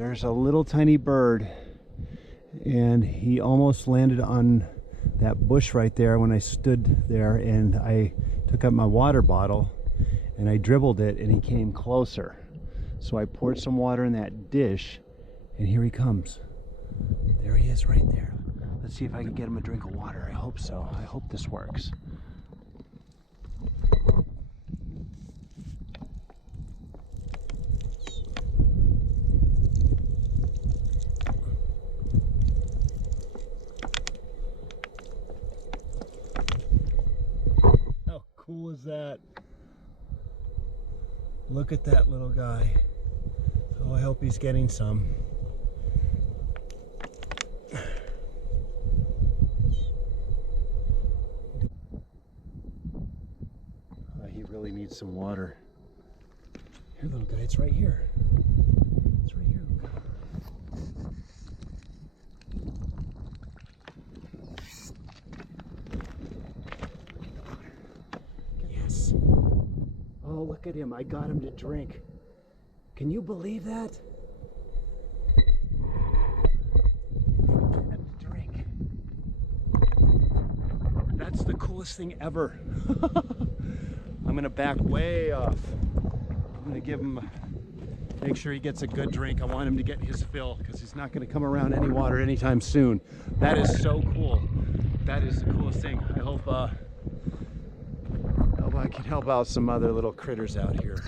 There's a little tiny bird, and he almost landed on that bush right there when I stood there, and I took up my water bottle and I dribbled it, and he came closer. So I poured some water in that dish, and here he comes. There he is right there. Let's see if I can get him a drink of water. I hope so. I hope this works. How cool is that? Look at that little guy. Oh, I hope he's getting some. He really needs some water. Here, little guy, it's right here. It's right here, little guy. Yes. Oh, look at him. I got him to drink. Can you believe that? Get him to drink. That's the coolest thing ever. I'm gonna back way off. I'm gonna give him, make sure he gets a good drink. I want him to get his fill because he's not gonna come around any water anytime soon. That is so cool. That is the coolest thing. I hope I can help out some other little critters out here.